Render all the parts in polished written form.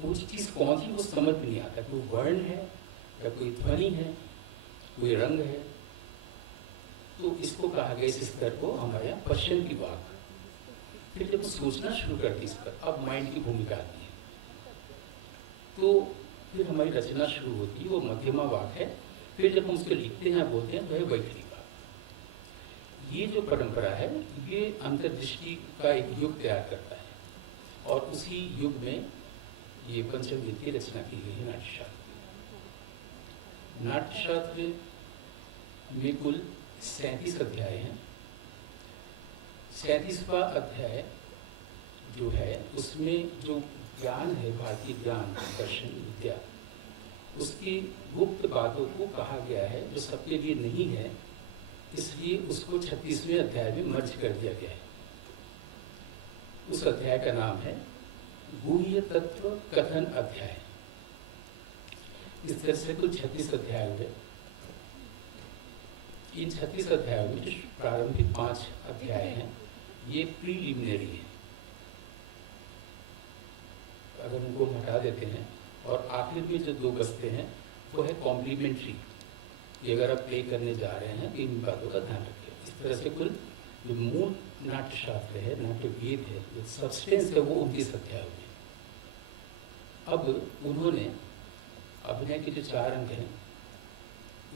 वो चीज़ कौन सी वो समझ में नहीं आता, कोई वर्ण है या कोई ध्वनि है, कोई रंग है। तो इसको कहा गया इस स्तर को हमारे यहाँ पश्चिम की वाक। फिर जब सोचना शुरू करती इस पर, अब माइंड की भूमिका आती है, तो फिर हमारी रचना शुरू होती है, वो मध्यमा वाक है। फिर जब हम उसको लिखते हैं बोलते हैं तो है वैखरी वाक। ये जो परंपरा है ये अंतर्दृष्टि का एक युग तैयार करता है, और उसी युग में ये पंचम वेद की रचना की गई है नाट्यशास्त्र। नाट्यशास्त्र में कुल 37 अध्याय हैं। 37वां अध्याय जो है उसमें जो ज्ञान है, भारतीय ज्ञान दर्शन विद्या, उसकी गुप्त बातों को कहा गया है जो सबके लिए नहीं है, इसलिए उसको 36वें अध्याय में मर्ज कर दिया गया है। उस अध्याय का नाम है गुह्य तत्व कथन अध्याय। इस तरह से कुल 36 अध्याय हुए। इन 36 अध्यायों में जो प्रारंभिक 5 अध्याय हैं ये प्रीलिमिनरी है, अगर उनको हम हटा देते हैं, और आखिर में जो 2 बचते हैं वो है कॉम्प्लीमेंट्री। ये अगर आप प्ले करने जा रहे हैं तो इन बातों का ध्यान रखिए। इस तरह से कुल जो मूल नाट्यशास्त्र है, नाट्य वेद है, जो सब्सटेंस है, वो 29 अध्याय हुए। अब उन्होंने अभिनय के जो 4 अंग हैं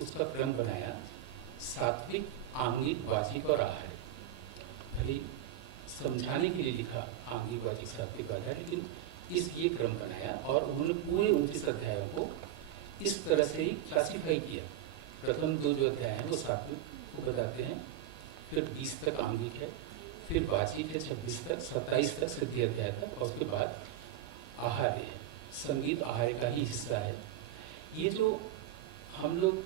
उसका क्रम बनाया, सात्विक, आंगिक, वाचिक और आहार्य। भले समझाने के लिए लिखा आंगिक, वाचिक, सात्विक, आहार्य, लेकिन ये क्रम बनाया, और उन्होंने पूरे 29 अध्यायों को इस तरह से ही क्लासिफाई किया। प्रथम 2 जो अध्याय हैं वो सात्विक को बताते हैं, फिर 20 तक आंगिक है, फिर वाचिक है 26 तक, 27 तक सिद्धि अध्याय तक, और उसके बाद आहार्य है। संगीत आहार्य का ही हिस्सा है। ये जो हम लोग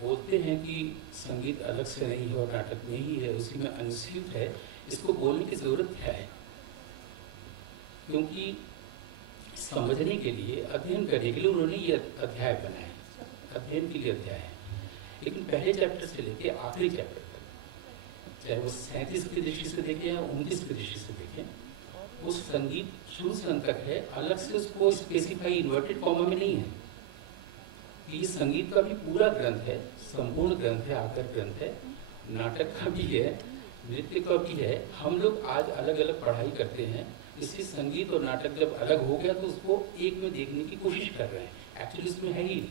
बोलते हैं कि संगीत अलग से नहीं है और नाटक में ही है, उसी में अनुस्यूत है, इसको बोलने की जरूरत क्या है? क्योंकि समझने के लिए, अध्ययन करने के लिए उन्होंने ये अध्याय बनाए, अध्ययन के लिए अध्याय है। लेकिन पहले चैप्टर से लेकर आखिरी चैप्टर तक, चाहे वो 37 की दृष्टि से देखें या 29 की दृष्टि से देखें, वो संगीत शुरू से अंत तक है। अलग से उसको स्पेसिफाई इन्वर्टेड कॉमा में नहीं है। ये संगीत का भी पूरा ग्रंथ है, संपूर्ण ग्रंथ है, आकर ग्रंथ है, नाटक का भी है, नृत्य का भी है। हम लोग आज अलग अलग पढ़ाई करते हैं, इसलिए संगीत और नाटक जब अलग हो गया तो उसको एक में देखने की कोशिश कर रहे हैं। एक्चुअली इसमें है ही नहीं।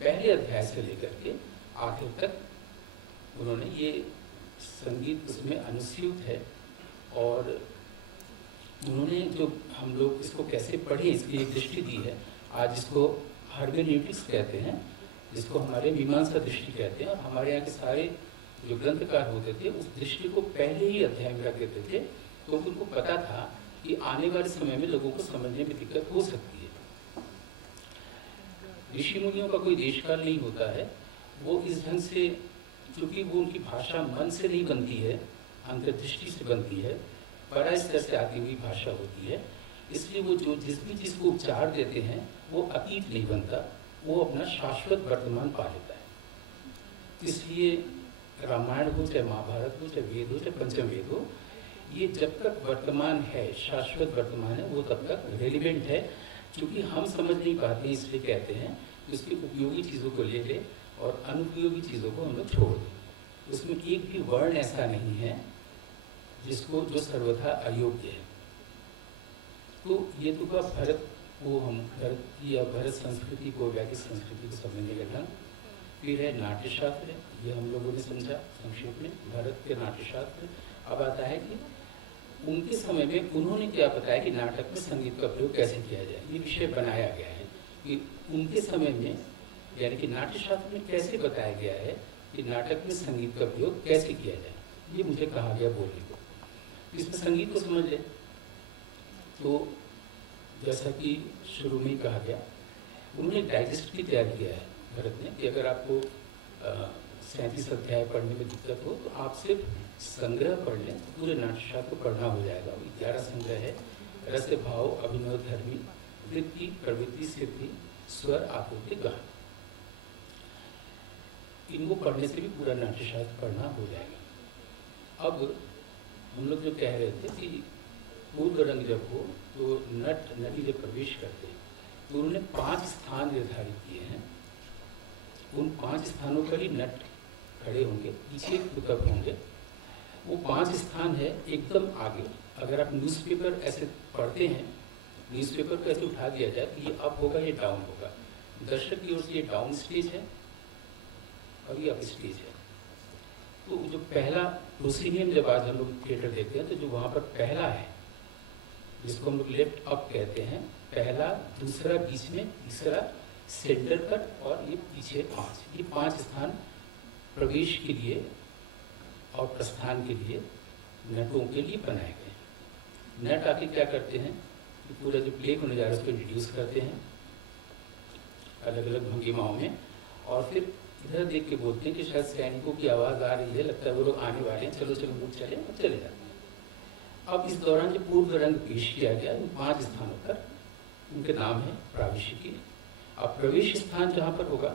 पहले अध्याय से लेकर के आखिर तक उन्होंने ये संगीत उसमें अनुस्यूत है, और उन्होंने जो हम लोग इसको कैसे पढ़ें इसकी एक दृष्टि दी है। आज इसको हर्मेन्यूटिक्स कहते हैं, जिसको हमारे मीमांसा दृष्टि कहते हैं, और हमारे यहाँ के सारे जो ग्रंथकार होते थे उस दृष्टि को पहले ही अध्याय में रख देते थे, क्योंकि उनको पता था कि आने वाले समय में लोगों को समझने में दिक्कत हो सकती है। ऋषि मुनियों का कोई देशकाल नहीं होता है। वो इस ढंग से, क्योंकि वो उनकी भाषा मन से नहीं बनती है, अंतर्दृष्टि से बनती है, परा स्तर से आती हुई भाषा होती है, इसलिए वो जो जिस भी चीज़ को उपचार देते हैं वो अतीत नहीं बनता, वो अपना शाश्वत वर्तमान पा लेता है। इसलिए रामायण हो, चाहे महाभारत हो, चाहे वेद हो, चाहे पंचम वेद हो, ये जब तक वर्तमान है, शाश्वत वर्तमान है, वो तब तक रेलिवेंट है। क्योंकि हम समझ नहीं पाते, इसलिए कहते हैं कि उसकी उपयोगी चीज़ों को ले ले और अनुपयोगी चीज़ों को हम लोग छोड़ दें। उसमें एक भी वर्ण ऐसा नहीं है जिसको जो सर्वथा अयोग्य है। तो ये तो का भारत को, हम भारत की या भारत संस्कृति को, वैदिक संस्कृति को समझने का ढंग। फिर है नाट्यशास्त्र, ये हम लोगों ने समझा संक्षेप में, भारत के नाट्यशास्त्र। अब आता है कि उनके समय में उन्होंने क्या बताया कि नाटक में संगीत का प्रयोग कैसे किया जाए। ये विषय बनाया गया है कि उनके समय में, यानी कि नाट्यशास्त्र में कैसे बताया गया है कि नाटक में संगीत का प्रयोग कैसे किया जाए। ये मुझे कहा गया बोलने को। इसमें संगीत को समझ ले तो जैसा कि शुरू में ही कहा गया, उन्होंने डाइजेस्ट भी तैयार किया है भरत ने, कि अगर आपको 37 अध्याय पढ़ने में दिक्कत हो तो आप सिर्फ संग्रह पढ़ लें, पूरे नाट्यशास्त्र को पढ़ना हो जाएगा। 11 संग्रह है। रस, भाव, अभिनव, धर्मी, वृत्ति, प्रवृत्ति, सिद्धि, स्वर, आकृति, गान। इनको पढ़ने से भी पूरा नाट्यशास्त्र पढ़ना हो जाएगा। अब हम लोग जो कह रहे थे कि पूर्व रंग जब हो तो नट नटी जब प्रवेश करते हैं तो उन्होंने 5 स्थान निर्धारित किए हैं। उन 5 स्थानों पर ही नट खड़े होंगे, पीछे कुतब होंगे। वो 5 स्थान है एकदम आगे। अगर आप न्यूज़पेपर ऐसे पढ़ते हैं, न्यूज़पेपर को ऐसे उठा दिया जाए तो ये अप होगा, ये डाउन होगा। दर्शक की ओर से ये डाउन स्टेज है और ये अप स्टेज है। तो जो पहला प्रोसीनियम जब आज हम लोग थिएटर देखते हैं तो जो वहाँ पर पहला है जिसको हम लोग लेफ्ट अप कहते हैं, पहला, दूसरा बीच में, तीसरा सेंटर पर और ये पीछे 5, ये 5 स्थान प्रवेश के लिए और प्रस्थान के लिए नटों के लिए बनाए गए। नट आके क्या करते हैं कि पूरा जो प्ले होने जा रहा है उसको इंट्रोड्यूस करते हैं अलग अलग भंगिमाओं में, और फिर इधर देख के बोलते हैं कि शायद सैनिकों की आवाज़ आ रही है, लगता है वो लोग आने वाले हैं, चलो चलो मुझ चले, और चले जाते हैं। अब इस दौरान जो पूर्व रंग पेश किया गया उन 5 स्थानों पर, उनके नाम है प्राविशिकी। अब प्रवेश स्थान जहाँ पर होगा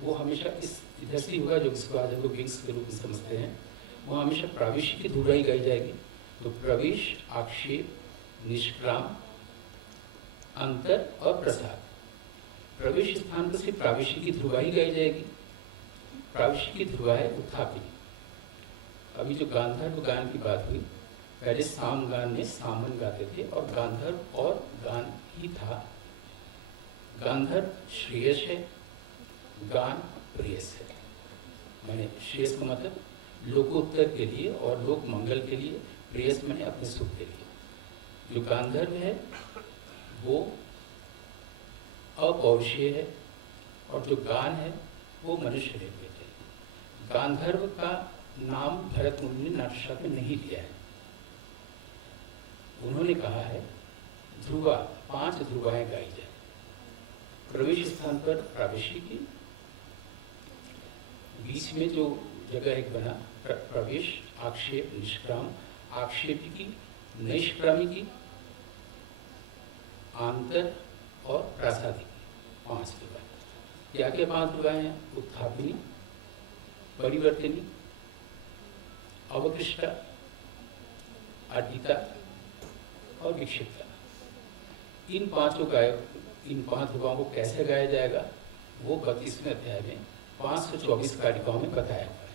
वो हमेशा इस इधर से होगा, जो इसको आज हम लोग विंग्स के रूप में समझते हैं। वहाँ हमेशा प्राविशिकी धुराई गाई जाएगी। तो प्रवेश, आक्षेप, निष्क्राम, अंतर और प्रसाद। प्रवेश स्थान पर सिर्फ प्राविशिकी ध्रुवा ही गाई जाएगी। प्राविशिकी ध्रुवा है उत्थापिनी। अभी जो गांधर्व गान की बात हुई, पहले साम गान में सामन गाते थे और गांधर्व और गान ही था। गांधर्व श्रेयस है, गान प्रेयस है। मैंने श्रेयस का मतलब लोकोत्तर के लिए और लोक मंगल के लिए, प्रेयस मैंने अपने सुख के लिए। जो गांधर्व है वो अपौरुषीय है और जो गान है वो मनुष्य रिलेटेड है। गांधर्व का नाम भरत मुनि ने नाट्यशास्त्र में नहीं दिया है। उन्होंने कहा है ध्रुवा, 5 ध्रुवाएं गाई जाए। प्रवेश स्थान पर प्राविशिकी, बीच में जो जगह एक बना प्रवेश, आक्षेप, निष्क्राम, आक्षेपिकी, निष्क्रामिकी, आंतर और प्रासादिकी, 5 ध्रुवाएं। क्या क्या 5 ध्रुवाएं हैं? उत्थापिनी, परिवर्तनी, अवकृष्टा, अटिता और विक्षिप्ता। इन 5 ध्रुवाओं को कैसे गाया जाएगा वो 32वें अध्याय में 524 कारिकाओं में बताया हुआ है।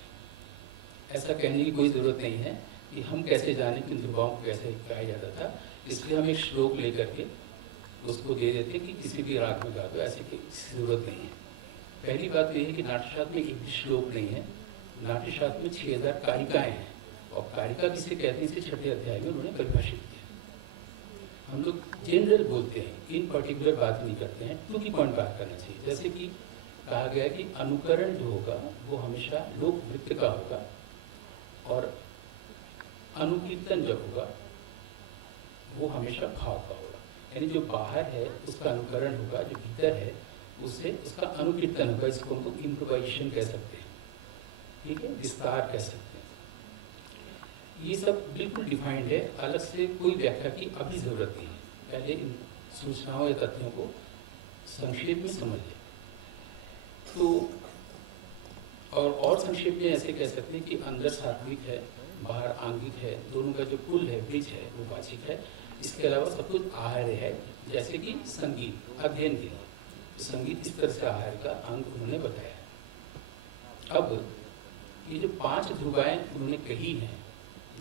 ऐसा कहने की कोई ज़रूरत नहीं है कि हम कैसे जाने कि ध्रुवाओं को कैसे गाया जाता था। इसलिए हम एक श्लोक लेकर के उसको दे देते कि किसी भी राग में गा दो, ऐसे की ज़रूरत नहीं है। पहली बात तो यह है कि नाट्यशास्त्र में एक भी श्लोक नहीं है। नाट्यशास्त्र में 6000 कारिकाएँ हैं और कारिका किसे कहते हैं इसे 6ठे अध्याय में उन्होंने परिभाषित किया। हम लोग जनरल बोलते हैं, इन पर्टिकुलर बात नहीं करते हैं, टू की पॉइंट बात करना चाहिए। जैसे कि कहा गया कि अनुकरण जो होगा वो हमेशा लोक नृत्य का होगा और अनुकीर्तन जब होगा वो हमेशा भाव का होगा। यानी जो बाहर है उसका अनुकरण होगा, जो भीतर है उससे उसका अनुकीर्तन होगा। इसको हम लोग इम्प्रोवाइजेशन कह सकते हैं, ठीक है, विस्तार कह सकते हैं। ये सब बिल्कुल डिफाइंड है, अलग से कोई व्याख्या की अभी जरूरत नहीं है। पहले इन सूचनाओं या तथ्यों को संक्षेप में समझ लें। तो और संक्षेप में ऐसे कह सकते हैं कि अंदर सात्विक है, बाहर आंगिक है, दोनों का जो पुल है, ब्रिज है, वो वाचिक है। इसके अलावा सब कुछ आहार्य है। जैसे कि संगीत अध्ययन के लिए संगीत इस तरह से आहार्य का अंग उन्होंने बताया। अब ये जो 5 ध्रुवाएं उन्होंने कही हैं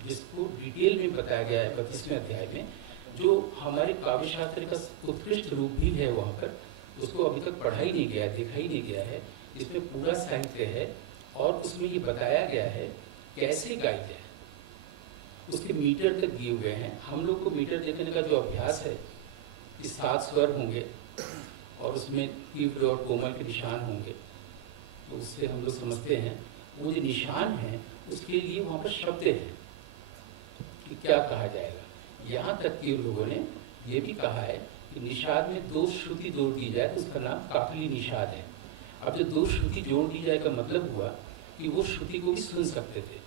जिसको डिटेल में बताया गया है 32वें अध्याय में, जो हमारे काव्य शास्त्र का उत्कृष्ट रूप भी है, वहाँ पर उसको अभी तक पढ़ा ही नहीं गया, देखा ही नहीं गया है। इसमें पूरा साहित्य है और उसमें ये बताया गया है कैसे गाई जाए। उसके मीटर तक दिए हुए हैं। हम लोग को मीटर देखने का जो अभ्यास है कि 7 स्वर होंगे और उसमें तीव्र और कोमल के निशान होंगे, तो उससे हम लोग समझते हैं वो जो निशान है उसके लिए वहाँ पर शब्द हैं कि क्या कहा जाएगा। यहाँ तक कि लोगों ने ये भी कहा है कि निषाद में 2 श्रुति जोड़ दी जाए तो उसका नाम काकली निषाद है। अब जो 2 श्रुति जोड़ दी जाए का मतलब हुआ कि वो श्रुति को भी सुन सकते थे।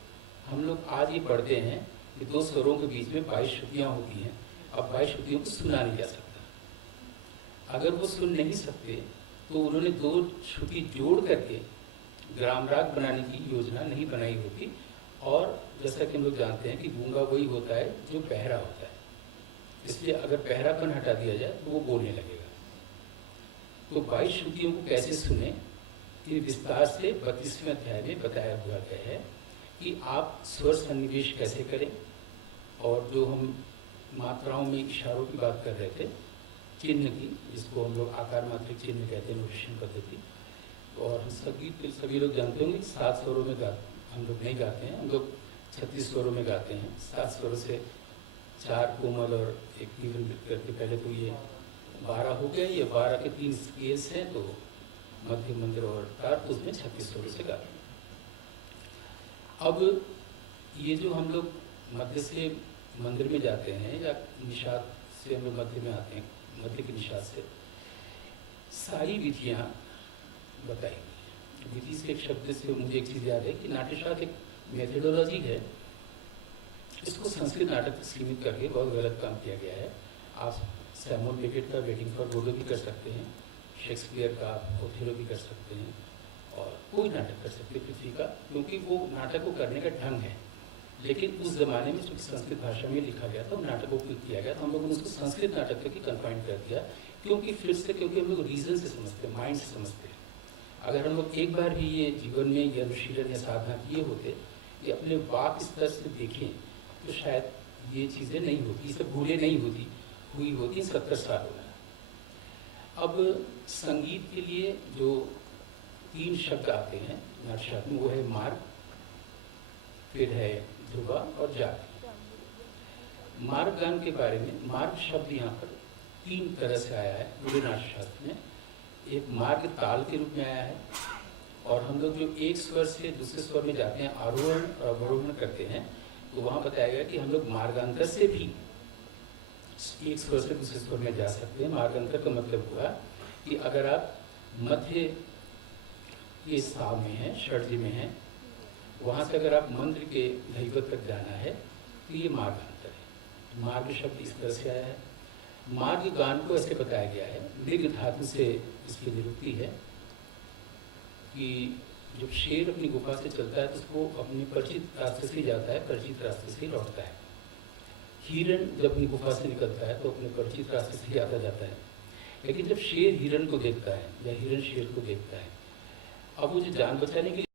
हम लोग आज ये पढ़ते हैं कि 2 स्वरों के बीच में 22 श्रुतियाँ होती हैं। अब 22 श्रुतियों को सुना नहीं जा सकता। अगर वो सुन नहीं सकते तो उन्होंने 2 श्रुति जोड़ करके ग्राम राग बनाने की योजना नहीं बनाई होती। और जैसा कि हम लोग जानते हैं कि गूंगा वही होता है जो बहरा होता है। इसलिए अगर पहरापन हटा दिया जाए तो वो बोलने लगेगा। तो 22 श्रुतियों को कैसे सुने, ये विस्तार से 32वें अध्याय में बताया हुआ गया है कि आप स्वर सन्निवेश कैसे करें। और जो हम मात्राओं में इशारों की बात कर रहे थे, चिन्ह की, जिसको हम लोग आकार मात्रिक चिन्ह कहते हैं, नोटेशन पद्धति, और हम सभी लोग जानते होंगे 7 स्वरों में हम लोग नहीं गाते हैं, हम लोग 36 स्वरों में गाते हैं। 7 स्वरों से 4 कोमल और 1 तीव्र करके, पहले तो ये 12 हो गए, ये 12 के 3 स्केल्स हैं, तो मध्य, मंदिर और तार, तो उसमें 36 स्वरों से गाते हैं। अब ये जो हम लोग मध्य से मंदिर में जाते हैं या निषाद से हम लोग मध्य में आते हैं, मध्य के निषाद से, सारी विधियाँ बताई। विधि से एक शब्द से मुझे एक चीज़ याद है कि नाट्यशास्त्र एक मेथडोलॉजी है, इसको संस्कृत नाटक तक सीमित करके बहुत गलत काम किया गया है। आप सैमुअल बेकेट का वेटिंग फॉर गोडो भी कर सकते हैं, शेक्सपियर का ओथेलो भी कर सकते हैं, और कोई नाटक कर सकते हैं पृथ्वी का, क्योंकि वो नाटक को करने का ढंग है। लेकिन उस ज़माने में चूँकि संस्कृत भाषा में लिखा गया था, उन नाटकों को किया गया, तो हम लोगों ने उसको संस्कृत नाटक तक ही कन्फाइंड कर दिया, क्योंकि फिर से क्योंकि हम लोग रीज़न से समझते हैं, माइंड से समझते हैं। अगर हम लोग एक बार भी ये जीवन में ये अनुशीलन या साधना किए होते, ये अपने वाक स्तर से देखें, तो शायद ये चीज़ें नहीं होती, सब भूलें नहीं होती, हुई होती 70 सालों में। अब संगीत के लिए जो 3 शब्द आते हैं नाट्यशास्त्र में, वो है मार्ग, फिर है ध्रुवा और जाति। मार्ग गान के बारे में, मार्ग शब्द यहाँ पर 3 तरह से आया है पूरे नाट्यशास्त्र में। एक मार्ग ताल के रूप में आया है, और हम लोग जो एक स्वर से दूसरे स्वर में जाते हैं, आरोहण और अवरोहण करते हैं, तो वहाँ बताया गया कि हम लोग मार्गांतर से भी एक स्वर से दूसरे स्वर में जा सकते हैं। मार्गांतर का मतलब हुआ कि अगर आप मध्य के सा में हैं, षड्ज में हैं, वहाँ से अगर आप मंत्र के धैवत तक जाना है, तो ये मार्गांतर है। मार्ग शब्द इस तरह से आया है। मार्ग गान को ऐसे बताया गया है, मृग धातु से इसकी निरुक्ति है कि जब शेर अपनी गुफा से चलता है तो उसको अपने परिचित रास्ते से जाता है, परिचित रास्ते से लौटता है। हिरण जब अपनी गुफा से निकलता है तो अपने परिचित रास्ते से आता जाता है। लेकिन जब शेर हिरण को देखता है या हिरण शेर को देखता है, अब वो जो जान बचाने के लिए